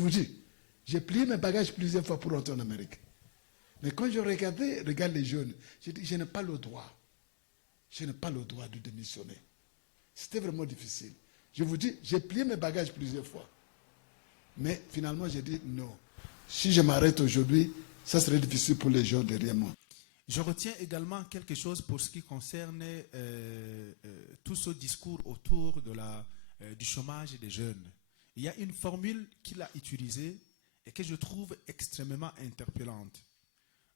Je vous dis, j'ai plié mes bagages plusieurs fois pour rentrer en Amérique. Mais quand je regarde les jeunes, j'ai dit, je n'ai pas le droit. Je n'ai pas le droit de démissionner. C'était vraiment difficile. Je vous dis, j'ai plié mes bagages plusieurs fois. Mais finalement, j'ai dit non. Si je m'arrête aujourd'hui, ça serait difficile pour les gens derrière moi. Je retiens également quelque chose pour ce qui concerne tout ce discours autour de du chômage des jeunes. Il y a une formule qu'il a utilisée et que je trouve extrêmement interpellante.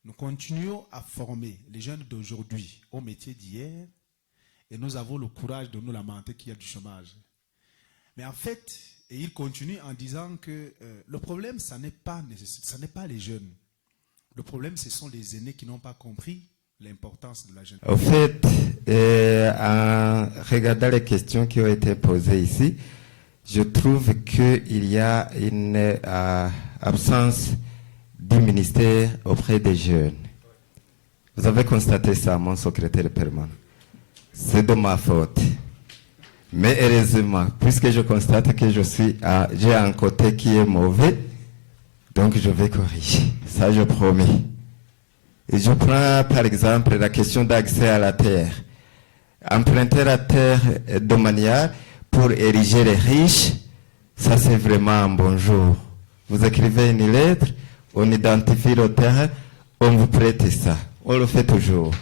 Nous continuons à former les jeunes d'aujourd'hui au métier d'hier et nous avons le courage de nous lamenter qu'il y a du chômage. Mais en fait, et il continue en disant que le problème, ça n'est pas les jeunes. Le problème, ce sont les aînés qui n'ont pas compris l'importance de la jeunesse. Au fait, en regardant les questions qui ont été posées ici, je trouve qu'il y a une absence du ministère auprès des jeunes. Vous avez constaté ça, mon secrétaire permanent. C'est de ma faute. Mais heureusement, puisque je constate que j'ai un côté qui est mauvais, donc je vais corriger. Ça, je promets. Et je prends par exemple la question d'accès à la terre. Emprunter la terre de manière pour ériger les riches, ça c'est vraiment un bon jour. Vous écrivez une lettre, on identifie le terrain, on vous prête ça. On le fait toujours.